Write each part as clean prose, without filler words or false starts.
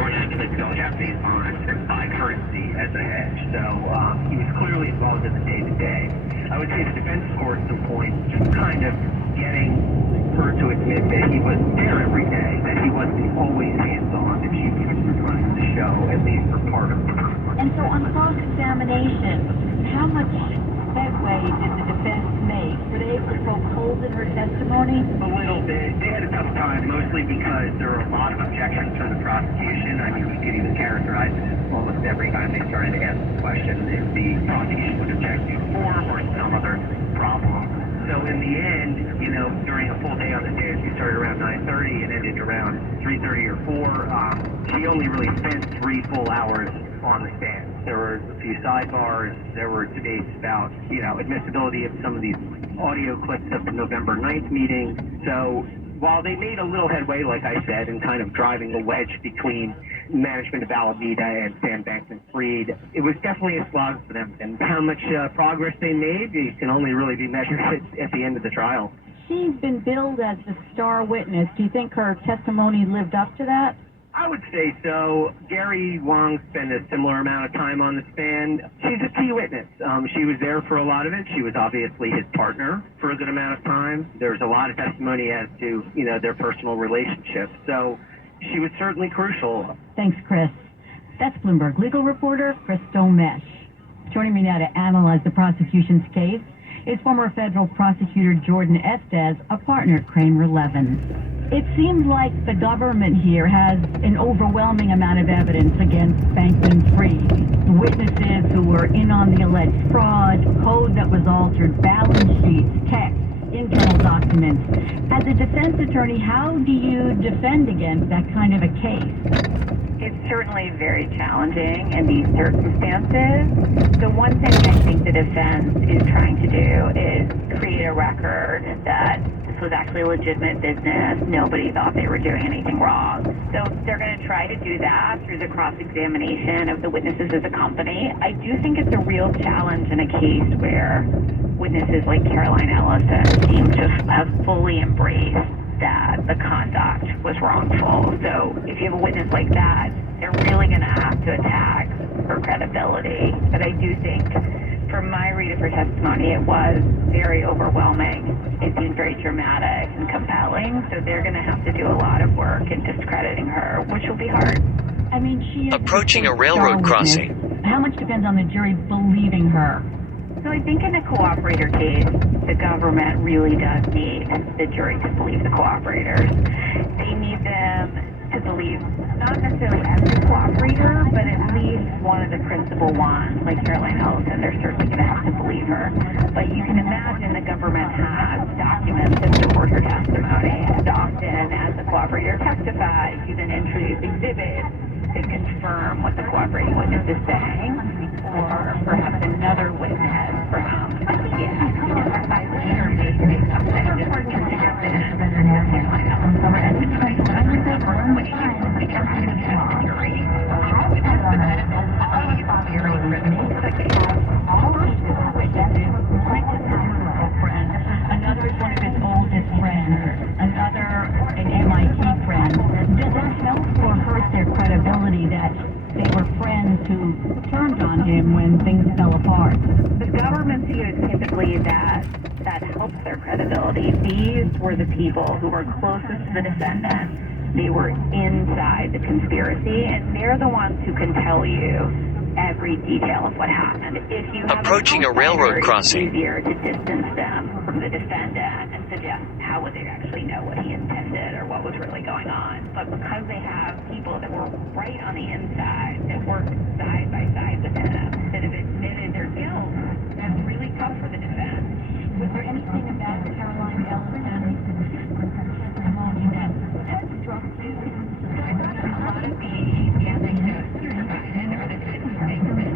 weren't actually still Japanese bonds by currency as a hedge. So he was clearly involved in the day-to-day. I would say the defense scored some points just kind of getting her to admit that he was there every day, that he wasn't always hands-on, that she was running the show, at least for part of it. And so on cross-examination, how much headway did the defense make? Were they able to poke holes in her testimony? A little bit. They had a tough time, mostly because there were a lot of objections from the prosecution. I mean, you could even characterize it as almost every time they started to ask the question, if the prosecution would object to form or some other problem. So in the end, you know, during a full day on the dais, we started around 9:30 and ended around 3:30 or 4. She only really spent 3 full hours on the stand. There were a few sidebars. There were debates about, you know, admissibility of some of these audio clips of the November 9th meeting. So while they made a little headway, like I said, in kind of driving a wedge between management of Alameda and Sam Bankman-Fried, it was definitely a slog for them. And how much progress they made, it can only really be measured at the end of the trial. She's been billed as the star witness. Do you think her testimony lived up to that? I would say so. Gary Wong spent a similar amount of time on the stand. She's a key witness. She was there for a lot of it. She was obviously his partner for a good amount of time. There was a lot of testimony as to, you know, their personal relationship. So she was certainly crucial. Thanks, Chris. That's Bloomberg legal reporter Chris Domesh. Joining me now to analyze the prosecution's case is former federal prosecutor Jordan Estes, a partner at Kramer Levin. It seems like the government here has an overwhelming amount of evidence against Bankman-Fried. Witnesses who were in on the alleged fraud, code that was altered, balance sheets, texts, internal documents. As a defense attorney, how do you defend against that kind of a case? It's certainly very challenging in these circumstances. The one thing I think the defense is trying to do is create a record that this was actually legitimate business. Nobody thought they were doing anything wrong. So they're going to try to do that through the cross-examination of the witnesses as a company. I do think it's a real challenge in a case where witnesses like Caroline Ellison seem to have fully embraced that the conduct was wrongful. So if you have a witness like that, they're really going to have to attack her credibility. But I do think, from my read of her testimony, it was very overwhelming. It seemed very dramatic and compelling. So they're going to have to do a lot of work in discrediting her, which will be hard. I mean, she is approaching a railroad crossing. How much depends on the jury believing her? So I think in a cooperator case, the government really does need the jury to believe the cooperators. They need them to believe not necessarily every cooperator, but at least one of the principal ones, like Caroline Ellison. They're certainly going to have to believe her. But you can imagine the government has documents that support her testimony. And often, as the cooperator testifies, you then introduce exhibits to confirm what the cooperating witness is saying, or perhaps another witness from I later may say something that is consistent with Caroline Ellison. And the jury, very critical to the case. All of these witnesses, one is his girlfriend, another is one of his oldest friends, another an MIT friend. Does that help or hurt their credibility that they were friends who turned on him when things fell apart? The government's view is typically that helps their credibility. These were the people who were closest to the defendant. They were inside the conspiracy, and they're the ones who can tell you every detail of what happened. If you have approaching a railroad crossing, it's easier to distance them from the defendant and suggest how would they actually know what he intended or what was really going on. But because they have people that were right on the inside, that worked side by side with them, that have admitted their guilt, that's really tough for the defense. Was there anything about Caroline Ellison testimony that struck you? I thought a lot of the anecdotes you provided or the statistics really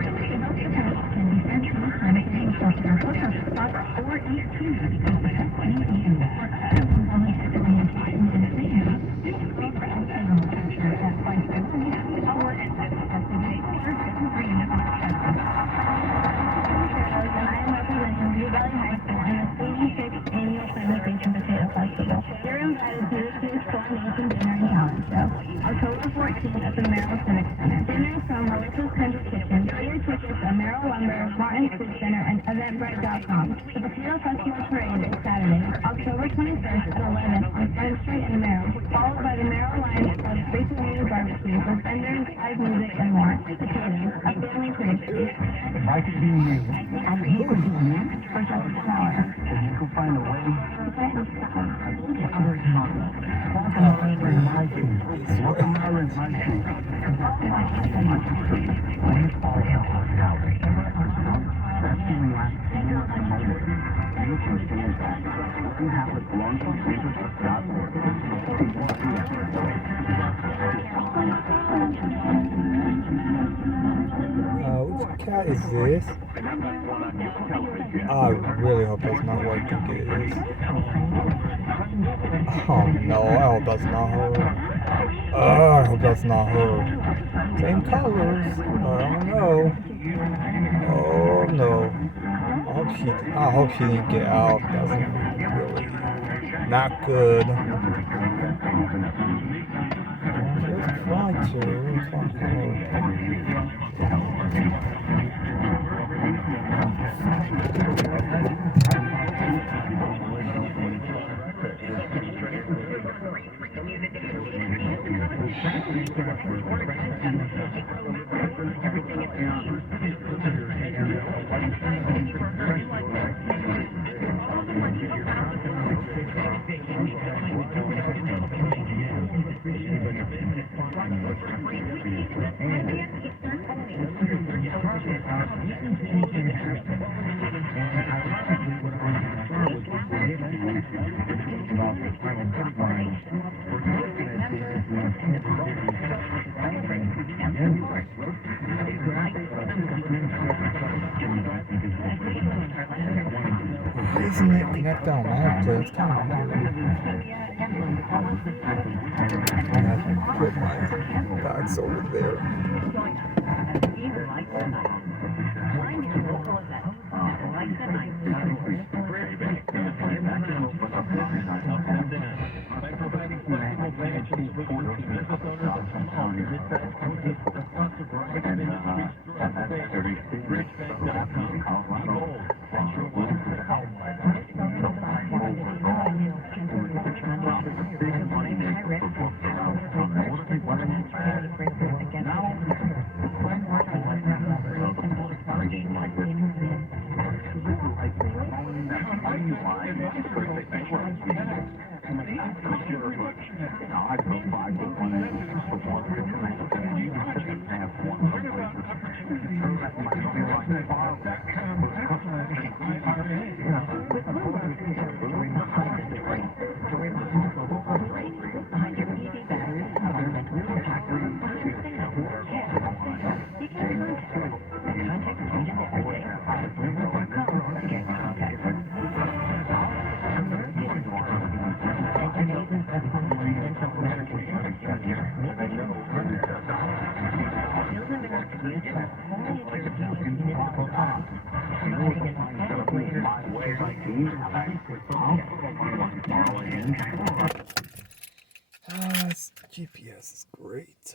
Our October 14th at the Merrill Civic Center. Dinner from Melissa's Country Kitchen. Get your tickets at Merrill Lumber, Martin Food Center, and Eventbrite.com. The Potato Festival Parade is Saturday, October 21st at 11 on Front Street in Merrill, followed by the Merrill Lions Club Free Community Barbecue with vendors, live music, and more. Potatoes, a family tradition. If I could be you, and he would be you, for just an hour. If you could find a way which cat is this? I really hope that's not what I think it is. Oh no, I hope that's not her. I hope that's not her. Same colors, but I don't know. Oh no. I hope she didn't get out. That's really not good. Let's try to. Isn't it connected automatically? It's kind of weird. I have to put my bags over there. This GPS is great.